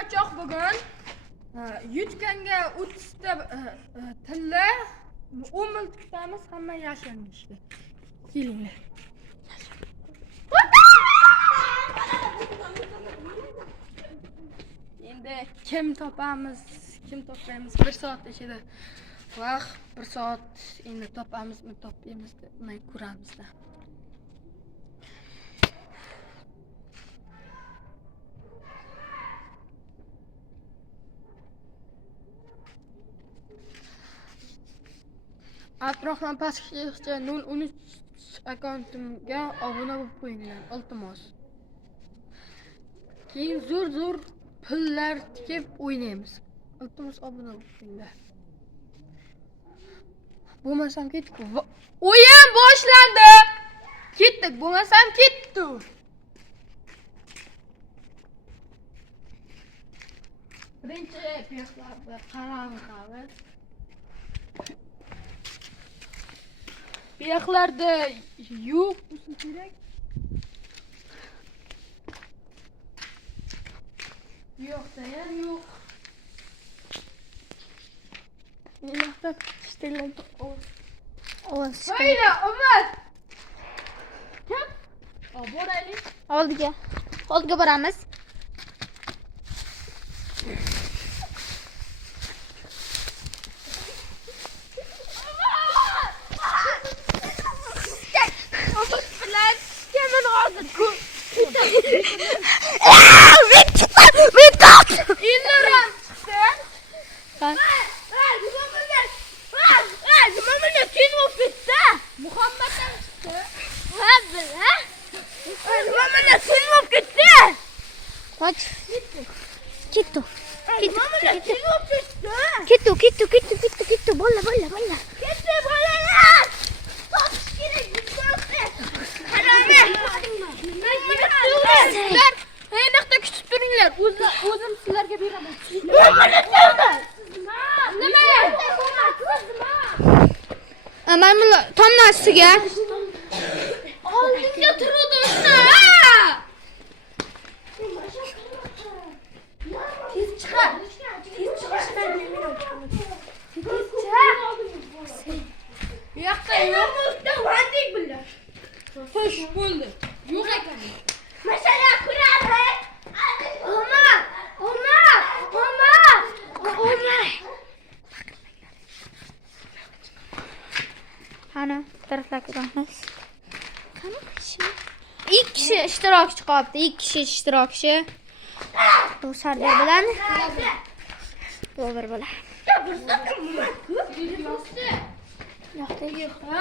o'ynamoqchi bugun. Yutganga 30 ta tilla 10 mil tutamiz, hamma yashirinishdi. Kelinglar. Endi kim topamiz, kim topmaymiz 1 soat ichida. Vaqt 1 soat endi topamizmi, topmaymizmi, uni ko'ramizda. Abdurahmon Pashkichga 013 akkauntimga obuna bo'lib qo'yinglar, iltimos. Keyin zo'r pullar tikib o'ynaymiz. Iltimos obuna bo'lib qo'yinglar. Bo'lmasam ketdik. O'yin boshlandi. Ketdik, bo'lmasam ketdi. Birinchi piyaqlarga qarang. Piyaqlarda yo'q bo'lsa kerak. Yo'qda ham yo'q. Yo'qda ishtirlandi. Ovoz. Hayda, Umar. Kim? Boraylik. Oldiga boramiz. Kettu. Bolla. Kettu, bolalar! Topish kerak, Sizlar qayerda kutib turinglar. O'zim sizlarga beraman. Nima? Mana tomni ostiga. Oldinga turuvdim shuna. Tez chiqar. Yo'qda yo'qda vandik billar. Xo'sh bo'ldi. Yo'q ekan. Masala kuradi. Omar. Ana, taraflarga boramiz. İlk kishi ishtirokchi qolibdi. 2 kishi ishtirokchi. Bu Sardor bilan Do'g'ri bola. Yo'qda.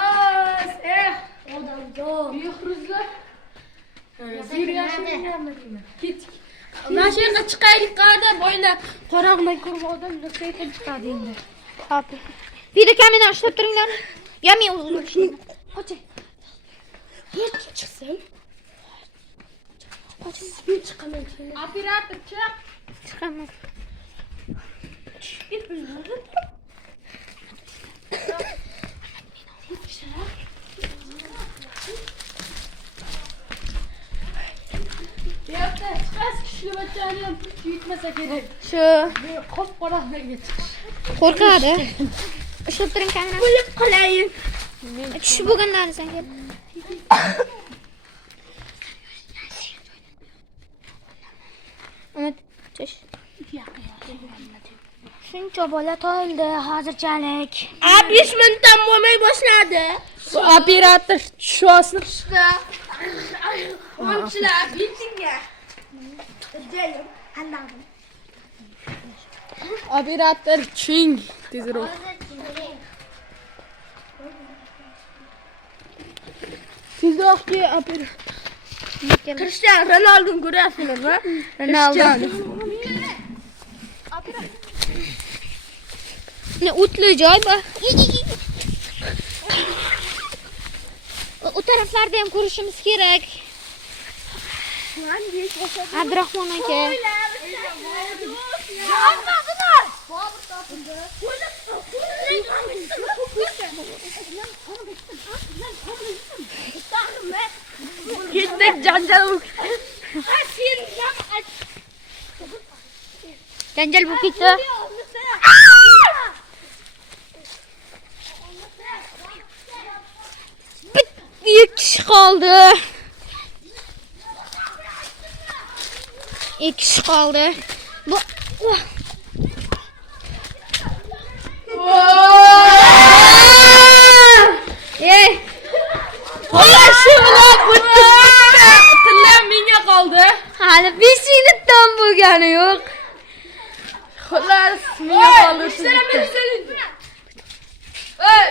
Behruzlar. Ketdik. Mana shu yerga chiqaylik qada, boylar qorong'ida ko'rib odamlar qayerdan chiqadi endi. Hop. Video kamerani ushlab turinglar. Ya men Qo'chay. Hech chiqsin. Men chiqaman. Operator chiq. chiqaman. Yo'qda chiqas kuchli bachani ham yutmasa kerak. Shu Qop qoraqlarga chiqish. qo'rqadi. Ushlab turing kamerani. Bo'lib qolayin. Tushib bo'lgandan sen kel. Umid, tush. Shuncha bola to'ldi hozirchalik. 5 minutdan bo'lmay boshladi. Operator tushasini tushdi. Mamchilar, bitinga. Jayim, anladim. Operator ching tezroq. Tezroqki operator. Cristiano Ronaldo'ni ko'ryapsizlarmi? Ronaldo. Ne o'tli joy bor. O taraflarda ham ko'rishimiz kerak. Abdurahmon aka. Ketdik janjal. Janjal bo'lib ketdi. Bir kishi qoldi. 2 kishi qoldi. Bu Ey! Xo'sh, shu bilan o'tdi. Tillam menga qoldi. Hali 5 minutdan bo'lgani yo'q. Xullas, menga qoldi. Ey!